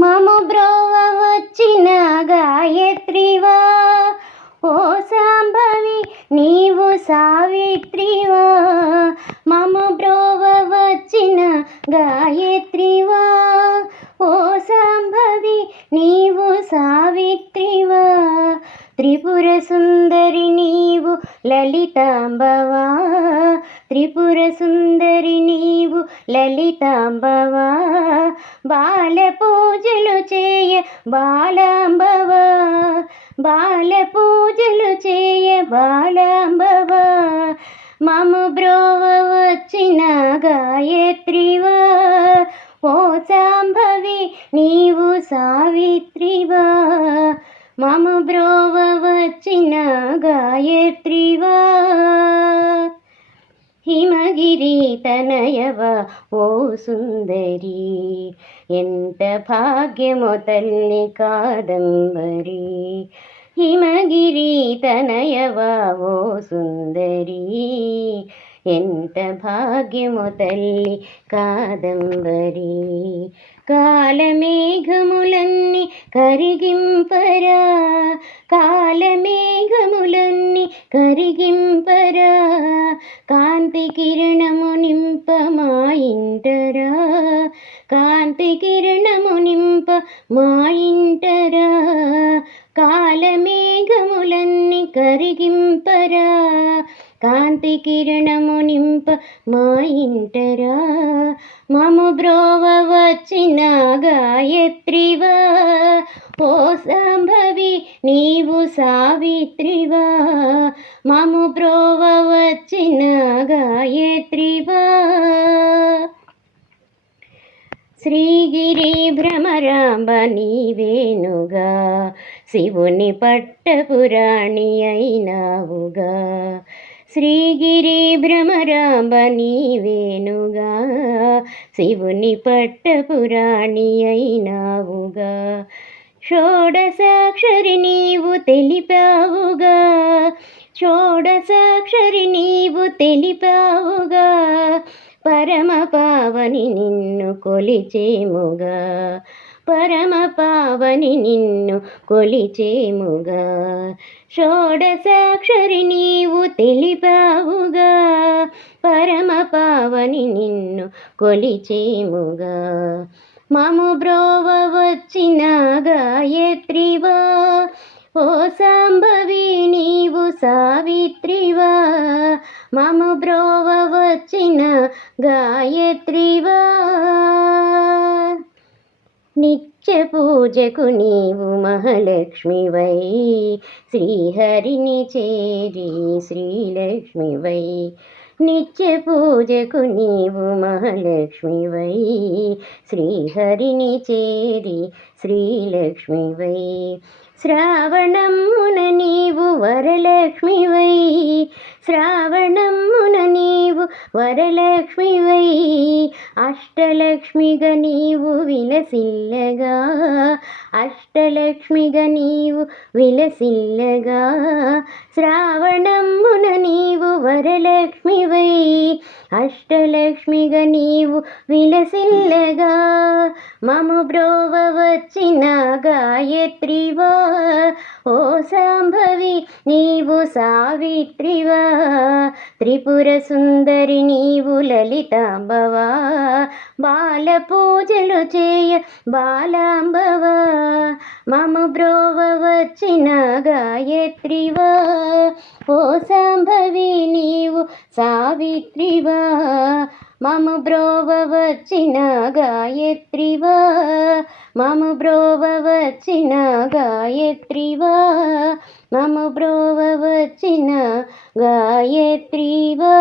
మము బ్రోవ వచ్చిన గాయత్రివా, ఓ సాంబవి నీవు సావిత్రివా. మము బ్రోవ వచ్చిన గాయత్రివా, ఓ సాంబవి నీవు సావిత్రివా. త్రిపుర సుందరి నీవు లలితాంబవా, త్రిపుర సుందరి నీవు లలితాంబవా. బాల పూజలు చేయ బాలాంబవా, బాల పూజలు చేయ బాలాంబవా. మము బ్రోవ వచ్చిన గాయత్రివా, ఓ సాంబవి నీవు సావిత్రివా. మము బ్రోవ వచ్చిన గాయత్రివా. హిమగిరి తనయవ ఓ సుందరి, ఎంత భాగ్యమో తల్లి కాదంబరి. హిమగిరి తనయవ ఓ సుందరి, ఎంత భాగ్యమో తల్లి కాదంబరి. కాలమేఘములన్నీ కరిగింపరా, కాలమేఘములన్నీ కరిగింపరా. కాంతి కిరణము నింప మా ఇంటరా, కాంతి కిరణము నింప మా ఇంటరా. కాలమేఘములన్నీ కరిగింపరా, కాంతి కిరణము నింప మా ఇంటరా. మము బ్రోవ వచ్చిన గాయత్రివా, ఓ సాంబవి నీవు సావిత్రివా. మము బ్రోవ వచ్చిన గాయత్రివా. శ్రీగిరి భ్రమరాంబ నీవేనుగా, శివుని పట్టపురాణి అయినావుగా. శ్రీగిరి భ్రమరాంబ నీవేనుగా, శివుని పట్టపురాణి అయినావుగా. షోడసాక్షరి నీవు తెలిపావుగా, షోడసాక్షరి నీవు తెలిపావుగా. పరమ పావని నిన్ను కొలిచేముగా, పరమ పావని నిన్ను కొలిచేముగా. షోడసాక్షరి నీవు తెలిపావుగా, పరమ పావని నిన్ను కొలిచేముగా. మము బ్రోవ వచ్చిన గాయత్రివా, ఓ సాంబవి నీవు సావిత్రివా. మము బ్రోవ వచ్చిన గాయత్రివా. నిత్య పూజకు నీవు మహాలక్ష్మివై, శ్రీహరిని చేరి శ్రీలక్ష్మివై. నిత్య పూజకు నీవు మహాలక్ష్మివై, శ్రీహరిని చేరి శ్రీలక్ష్మివై. శ్రావణమున నీవు వరలక్ష్మివై, శ్రావణమున నీవు వరలక్ష్మివై. అష్టలక్ష్మిగా నీవు విలసిల్లగా, అష్టలక్ష్మిగా నీవు విలసిల్లగా. శ్రావణమున నీవు వరలక్ష్మివై, అష్టలక్ష్మిగా నీవు విలసిల్లగా. మము బ్రోవ వచ్చిన గాయత్రివా, ఓ సాంబవి నీవు సావిత్రివా. త్రిపుర సుందరి నీవు లలితాంబవా, బాల పూజలు చేయ బాలాంబవా. మము బ్రోవ వచ్చిన గాయత్రివా, ఓ సాంబవి నీవు సావిత్రివా. మము బ్రోవ వచ్చిన గాయత్రివా, మము బ్రోవ వచ్చిన గాయత్రివా. మము బ్రోవ వచ్చిన గాయత్రివా.